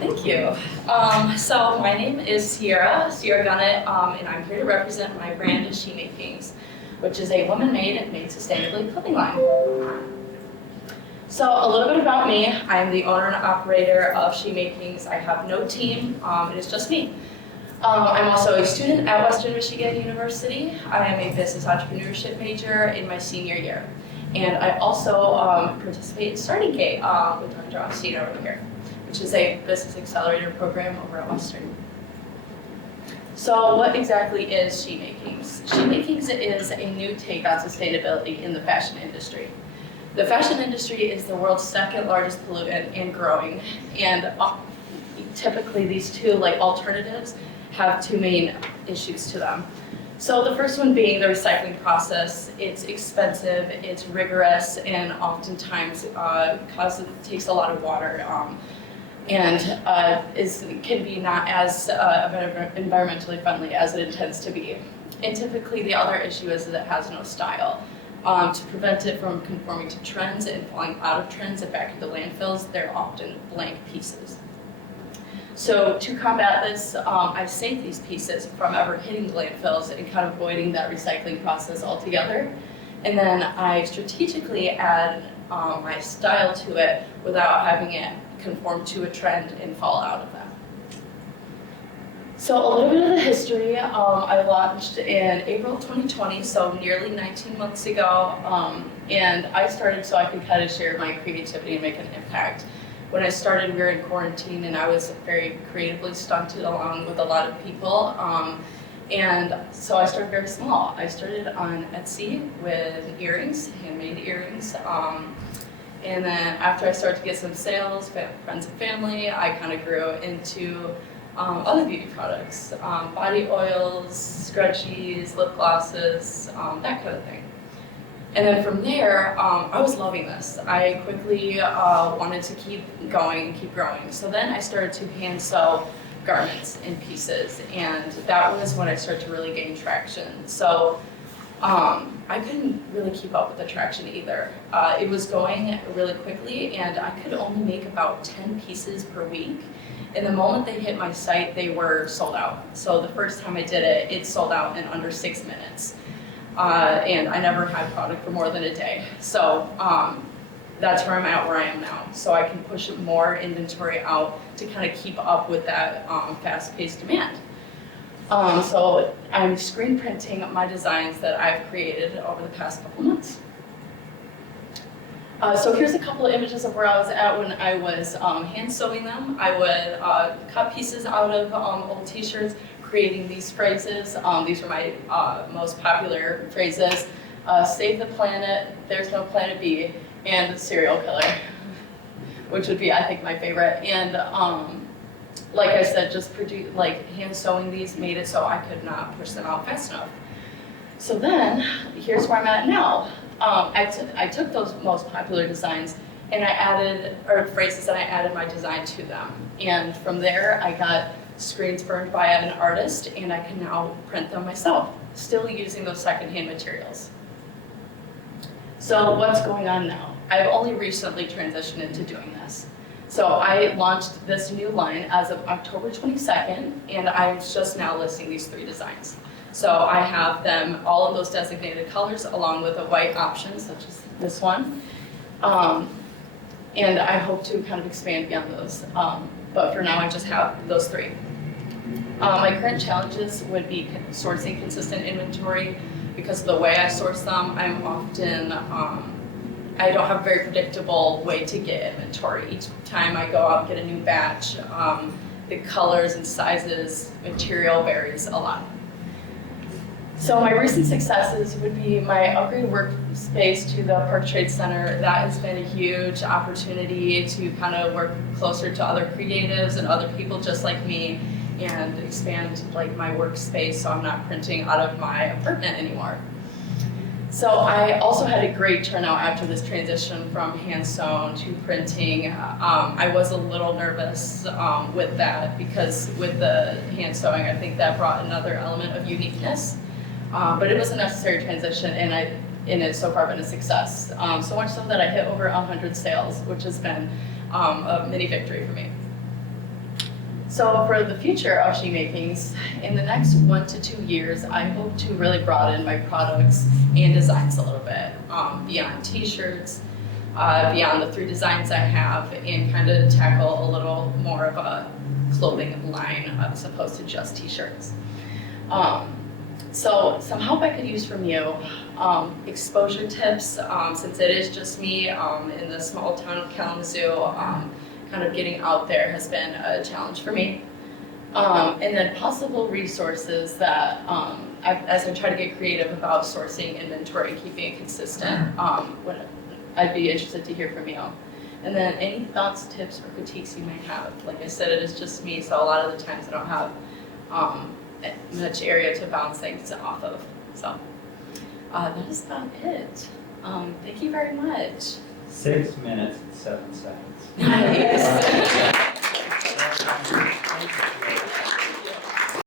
Thank you. So my name is Siera Gunnett, and I'm here to represent my brand She Makings, which is a woman-made and made sustainably clothing line. So a little bit about me. I'm the owner and operator of She Makings. I have no team, it is just me. I'm also a student at Western Michigan University. I am a business entrepreneurship major in my senior year. And I also participate in Starting Gate with Dr. Austina over here, which is a business accelerator program over at Western. So what exactly is She Makings? She Makings is a new take on sustainability in the fashion industry. The fashion industry is the world's second largest pollutant and growing, and typically these two alternatives have two main issues to them. So the first one being the recycling process. It's expensive, it's rigorous, and oftentimes takes a lot of water, and can be not as environmentally friendly as it intends to be. And typically the other issue is that it has no style. To prevent it from conforming to trends and falling out of trends and back into landfills, they're often blank pieces. So to combat this, I save these pieces from ever hitting the landfills and kind of avoiding that recycling process altogether. And then I strategically add my style to it without having it conform to a trend and fall out of that. So a little bit of the history, I launched in April 2020, so nearly 19 months ago, and I started so I could kind of share my creativity and make an impact. When I started, we were in quarantine, and I was very creatively stunted along with a lot of people, and so I started very small. I started on Etsy with earrings, handmade earrings, and then after I started to get some sales, friends and family, I kind of grew into other beauty products, body oils, scrunchies, lip glosses, that kind of thing. And then from there, I was loving this. I quickly wanted to keep going and keep growing. So then I started to hand sew garments in pieces, and that was when I started to really gain traction. So I couldn't really keep up with the traction either. It was going really quickly, and I could only make about 10 pieces per week. And the moment they hit my site, they were sold out. So the first time I did it, it sold out in under 6 minutes. And I never had product for more than a day. So that's where I'm at, where I am now. So I can push more inventory out to kind of keep up with that fast-paced demand. So I'm screen printing my designs that I've created over the past couple months. So here's a couple of images of where I was at when I was hand sewing them. I would cut pieces out of old t-shirts, creating these phrases. These are my most popular phrases. Save the planet, there's no planet B, and serial killer, which would be, I think, my favorite. And like I said, just hand sewing these made it so I could not push them out fast enough. So then, here's where I'm at now. I took those most popular designs and I added, or phrases, and I added my design to them. And from there, I got screens burned by an artist, and I can now print them myself, still using those secondhand materials. So what's going on now? I've only recently transitioned into doing this. So I launched this new line as of October 22nd, and I'm just now listing these 3 designs. So I have them, all of those designated colors, along with a white option, such as this one. And I hope to kind of expand beyond those. But for now, I just have those 3. My current challenges would be sourcing consistent inventory. Because of the way I source them, I'm often, I don't have a very predictable way to get inventory. Each time I go out and get a new batch, the colors and sizes, material varies a lot. So my recent successes would be my upgraded workspace to the Park Trade Center. That has been a huge opportunity to kind of work closer to other creatives and other people just like me and expand my workspace so I'm not printing out of my apartment anymore. So I also had a great turnout after this transition from hand sewn to printing. I was a little nervous with that because with the hand sewing, I think that brought another element of uniqueness. But it was a necessary transition, and it's so far been a success. So much so that I hit over 100 sales, which has been a mini victory for me. So for the future of sheet makings, in the next 1 to 2 years, I hope to really broaden my products and designs a little bit, beyond t-shirts, beyond the 3 designs I have, and kind of tackle a little more of a clothing line as opposed to just t-shirts. So some help I could use from you, exposure tips, since it is just me in the small town of Kalamazoo, kind of getting out there has been a challenge for me. And then possible resources that, as I try to get creative about sourcing inventory, keeping it consistent, I'd be interested to hear from you. And then any thoughts, tips, or critiques you might have. Like I said, it is just me, so a lot of the times I don't have much area to bounce things off of. So that is about it. Thank you very much. 6 minutes and 7 seconds. Nice.